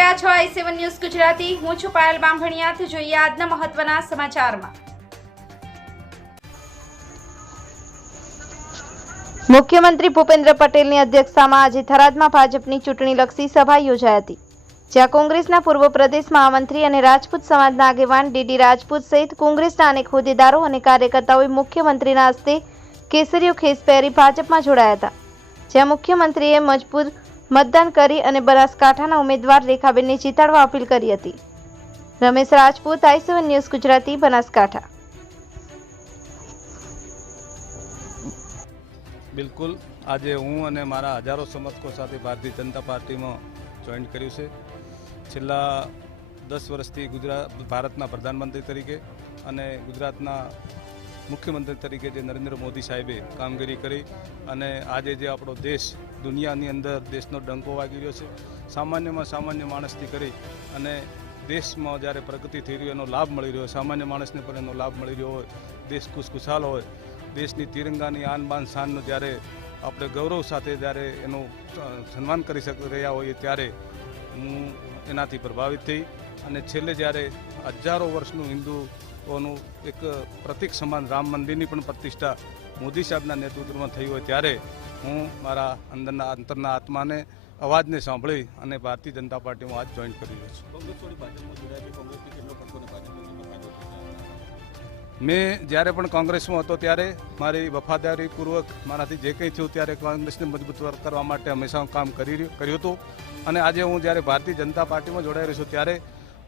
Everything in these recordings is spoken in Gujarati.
રહ્યા છો i7 ન્યૂઝ ગુજરાતી। હું છું પાયલ બામભણિયા। જોઈએ આજના મહત્વના સમાચારમાં। મુખ્યમંત્રી ભૂપેન્દ્ર પટેલની અધ્યક્ષતામાં આજે થરાદમાં ભાજપની ચૂંટણીલક્ષી સભા યોજાઈ હતી, જ્યાં કોંગ્રેસના પૂર્વ પ્રદેશ મહામંત્રી અને રાજપૂત સમાજના આગેવાન ડીડી રાજપૂત સહિત કોંગ્રેસના અનેક હોદ્દેદારો અને કાર્યકર્તાઓએ મુખ્યમંત્રીના હસ્તે કેસરીયો ખેસ પહેરી ભાજપમાં જોડાયા હતા, જ્યાં મુખ્યમંત્રીએ મજબૂત મતદાન કરી અને બનાસકાંઠાના ઉમેદવાર રેખાબેનને જીતાડવા અપીલ કરી હતી। Ramesh Rajput, i7 news Gujarati, Banaskantha. બિલકુલ, આજે હું અને મારા હજારો સમર્થકો સાથે ભારતીય જનતા પાર્ટીમાં જોઈન કર્યું છે। છેલ્લા 10 વર્ષથી ભારતના પ્રધાનમંત્રી તરીકે અને ગુજરાતના મુખ્યમંત્રી તરીકે જે નરેન્દ્ર મોદી સાહેબે કામગીરી કરી અને આજે જે આપણો દેશ દુનિયાની અંદર દેશનો ડંકો વાગી રહ્યો છે, સામાન્યમાં સામાન્ય માણસથી કરી અને દેશમાં જ્યારે પ્રગતિ થઈ રહી એનો લાભ મળી રહ્યો, સામાન્ય માણસને પણ એનો લાભ મળી રહ્યો હોય, દેશ ખુશખુશાલ હોય, દેશની તિરંગાની આન બાન શાનનો જ્યારે આપણે ગૌરવ સાથે જ્યારે એનું સન્માન કરી રહ્યા હોઈએ, ત્યારે હું એનાથી પ્રભાવિત થઈ અને છેલ્લે જ્યારે હજારો વર્ષનું હિન્દુઓનું એક પ્રતિક સમાન રામ મંદિરની પણ પ્રતિષ્ઠા મોદી સાહેબના નેતૃત્વમાં થઈ હોય, ત્યારે હું મારા અંતરના આત્માને અવાજને સાંભળી અને ભારતીય જનતા પાર્ટીમાં આજ જોઈન કરી રહ્યો છું। મેં જ્યારે પણ કોંગ્રેસમાં હતો ત્યારે મારી વફાદારીપૂર્વક મારાથી જે કંઈ થયું ત્યારે કોંગ્રેસને મજબૂત કરવા માટે હંમેશા કામ કર્યું હતું અને આજે હું જ્યારે ભારતીય જનતા પાર્ટીમાં જોડાઈ રહ્યો છું ત્યારે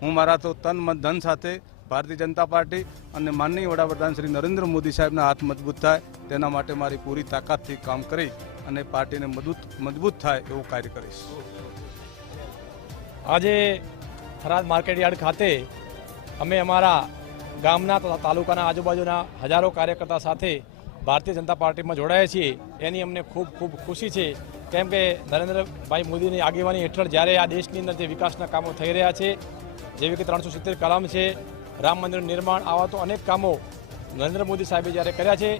હું મારા તો તન મન ધન સાથે ભારતીય જનતા પાર્ટી અને માનનીય વડાપ્રધાન શ્રી નરેન્દ્ર મોદી સાહેબના હાથ મજબૂત થાય તેના માટે મારી પૂરી તાકાતથી કામ કરી અને પાર્ટીને મજબૂત થાય એવું કાર્ય કરીશ। આજે થરાદ માર્કેટયાર્ડ ખાતે અમે અમારા ગામના તથા તાલુકાના આજુબાજુના હજારો કાર્યકર્તા સાથે ભારતીય જનતા પાર્ટીમાં જોડાયા છીએ। એની અમને ખૂબ ખૂબ ખુશી છે, કેમ કે નરેન્દ્રભાઈ મોદીની આગેવાની હેઠળ જ્યારે આ દેશની અંદર જે વિકાસના કામો થઈ રહ્યા છે, જેવી કે 370 કલમ છે, રામ મંદિરનું નિર્માણ, આવા તો અનેક કામો નરેન્દ્ર મોદી સાહેબે જ્યારે કર્યા છે,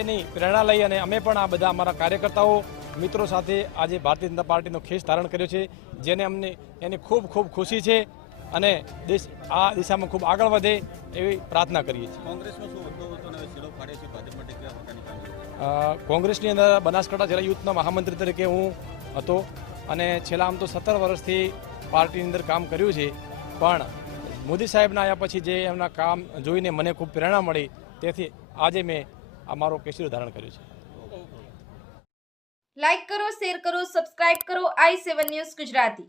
એની પ્રેરણા લઈ અને અમે પણ આ બધા અમારા કાર્યકર્તાઓ મિત્રો સાથે આજે ભારતીય જનતા પાર્ટીનો ખેસ ધારણ કર્યો છે, જેને અમને એની ખૂબ ખૂબ ખુશી છે અને દેશ આ દિશામાં ખૂબ આગળ વધે એવી પ્રાર્થના કરીએ છીએ। કોંગ્રેસની અંદર બનાસકાંઠા જિલ્લા યુથના મહામંત્રી તરીકે હું હતો અને છેલ્લા આમ તો 17 વર્ષથી પાર્ટીની અંદર કામ કર્યું છે, પણ મોદી સાહેબના આવ્યા પછી જે એમના કામ જોઈને મને ખૂબ પ્રેરણા મળી, તેથી આજે મેં અમારો કેસરી ધારણ કર્યું છે। લાઈક કરો, શેર કરો, સબસ્ક્રાઇબ કરો i7 ન્યૂઝ ગુજરાતી।